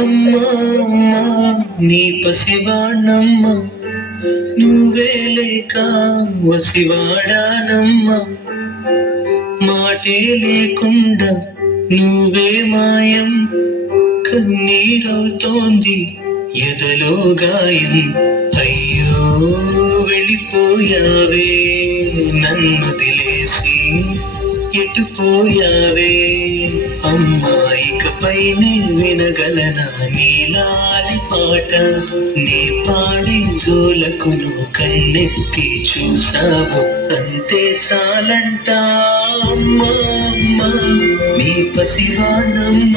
అమ్మా అమ్మా నీ పసివాణమ్మ నువ్వే లేక వసివాడానమ్మ మాటే లేకుండా నువ్వే మాయం కన్నీరవుతోంది ఎదలో గాయం అయ్యో వెళ్ళిపోయావే నన్ను దిలేసి ఎటుపోయావే అమ్మాయికపై నే వినగలనా నీలాలి పాట నీ పాడి జోలకు నువ్వు కన్నెత్తి చూసావు అంతే చాలంట అమ్మా అమ్మా నీ పసివానమ్మ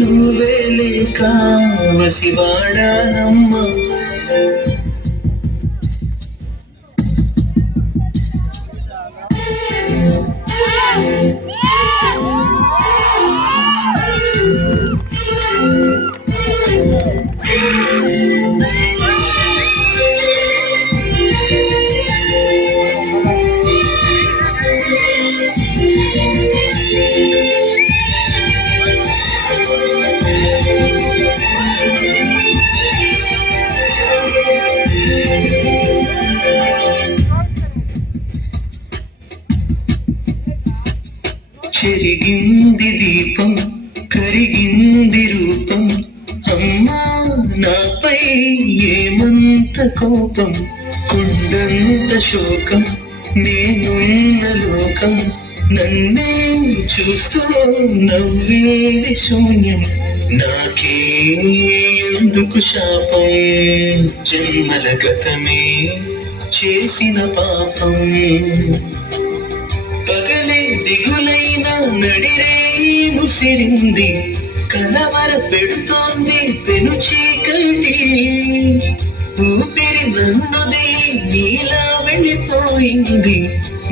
నువ్వే లేక వసివాడానమ్మ చెరిగింది దీపం కరిగింది రూపం అమ్మా నాపై ఏమంత కోపం కొండంత శోకం నేనున్న లోకం నన్నే చూస్తూ నవ్వేది శూన్యం నాకే ఎందుకు శాపం జన్మల గతమే చేసిన పాపం పగలే దిగులైన నడిరే ముసిరింది కలవర పెడుతోంది పెను చీకటి ఊపిరి నన్నది నీలా వెళ్ళిపోయింది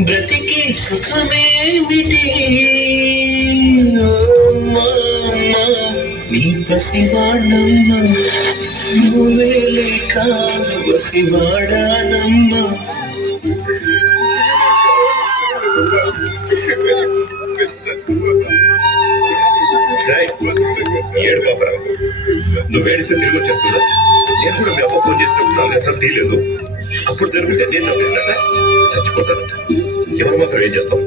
బ్రతికి సుఖమేమిటి నీ పసివాడమ్మ నువ్వే లేక వసివాడానమ్మ ఏడు పాపరా నువ్వు ఏడిస్తే తిరిగి వచ్చేస్తుందా నేను కూడా మీ అమ్మ ఫోన్ చేసినప్పుడు నాకు అసలు తీయలేదు అప్పుడు జరుగుతుంటే నేను చంపేసినట్ట చచ్చిపోతానంట ఎవరు మాత్రం ఏం చేస్తాం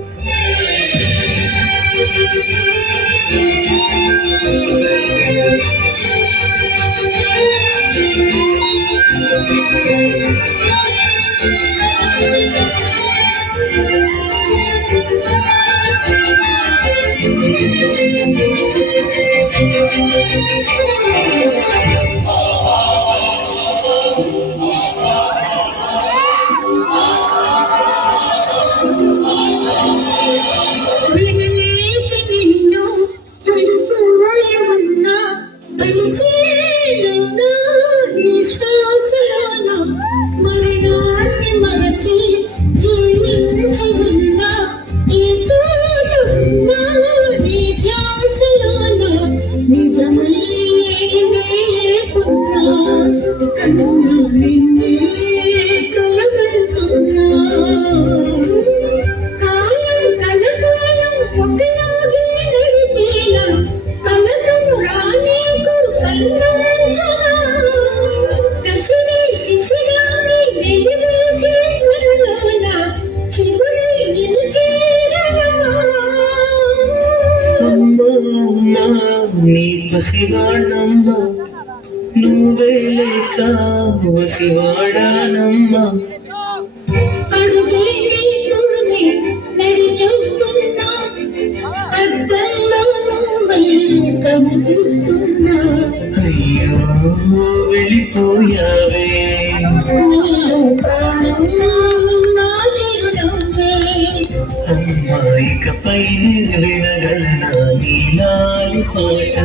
నీ పసివాడమ్మ నువ్వే లేక వసివాడానమ్మ అయ్యో వెళ్ళిపోయావే అమ్మాయికపై వినగలనా నీలాలి పాట